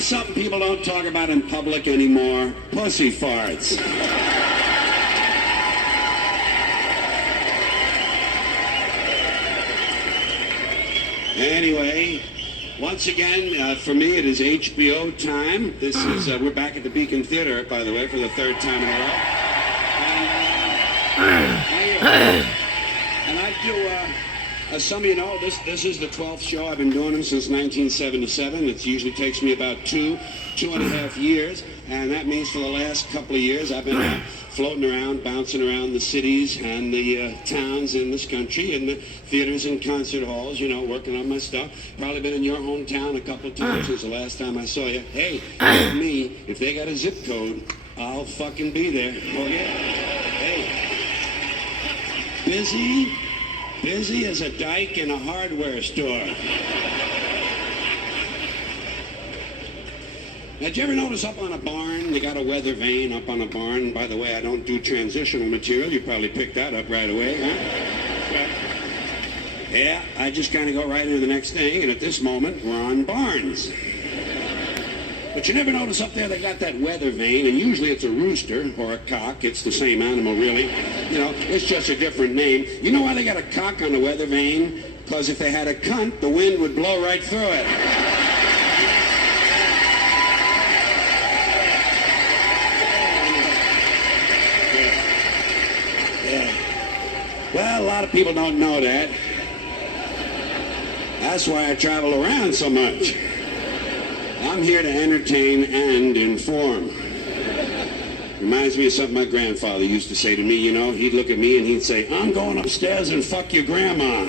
something people don't talk about in public anymore? Pussy farts. Anyway, once again, for me, it is HBO time. This is, we're back at the Beacon Theater, by the way, for the third time in a row. And I do, as some of you know, this is the 12th show. I've been doing them since 1977. It usually takes me about two and a half years. And that means for the last couple of years, I've been floating around, bouncing around the cities and the towns in this country, and the theaters and concert halls, you know, working on my stuff. Probably been in your hometown a couple of times since the last time I saw you. Hey, me, if they got a zip code, I'll fucking be there. Okay? Hey. Busy as a dyke in a hardware store. Now, did you ever notice up on a barn, they got a weather vane up on a barn? By the way, I don't do transitional material. You probably picked that up right away, huh? Right. Yeah, I just kind of go right into the next thing, and at this moment, we're on barns. But you never notice up there they got that weather vane, and usually it's a rooster or a cock. It's the same animal, really. You know, it's just a different name. You know why they got a cock on the weather vane? Because if they had a cunt, the wind would blow right through it. Well, a lot of people don't know that. That's why I travel around so much. I'm here to entertain and inform. Reminds me of something my grandfather used to say to me, you know. He'd look at me and he'd say, I'm going upstairs and fuck your grandma.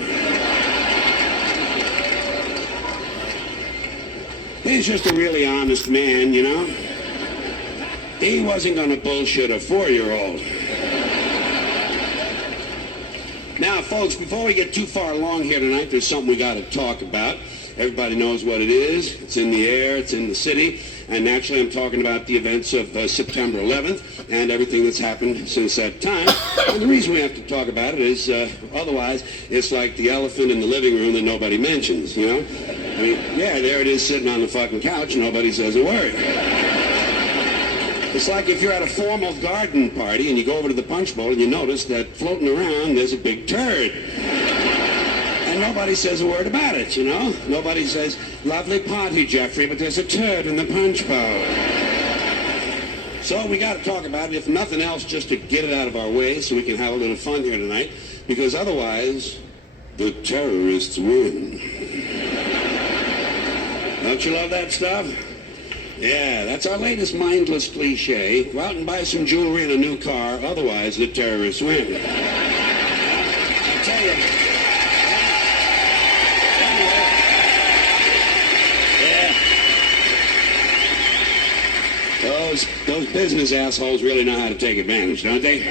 He's just a really honest man, you know. He wasn't going to bullshit a 4-year-old. Now, folks, before we get too far along here tonight, there's something we got to talk about. Everybody knows what it is. It's in the air. It's in the city. And naturally, I'm talking about the events of September 11th and everything that's happened since that time. And the reason we have to talk about it is otherwise it's like the elephant in the living room that nobody mentions, you know? I mean, yeah, there it is sitting on the fucking couch and nobody says a word. It's like if you're at a formal garden party and you go over to the punch bowl and you notice that floating around there's a big turd. And nobody says a word about it, you know? Nobody says, lovely party, Jeffrey, but there's a turd in the punch bowl. So we got to talk about it, if nothing else, just to get it out of our way so we can have a little fun here tonight, because otherwise, the terrorists win. Don't you love that stuff? Yeah, that's our latest mindless cliche. Go out and buy some jewelry and a new car, otherwise the terrorists win. I tell you. Yeah. Those business assholes really know how to take advantage, don't they?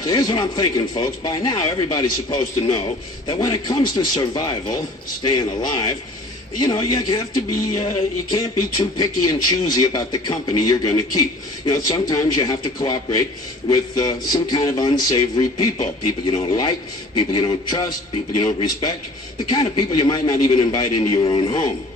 So here's what I'm thinking, folks. By now, everybody's supposed to know that when it comes to survival, staying alive, you know, you have to be, you can't be too picky and choosy about the company you're going to keep. You know, sometimes you have to cooperate with some kind of unsavory people. People you don't like, people you don't trust, people you don't respect. The kind of people you might not even invite into your own home.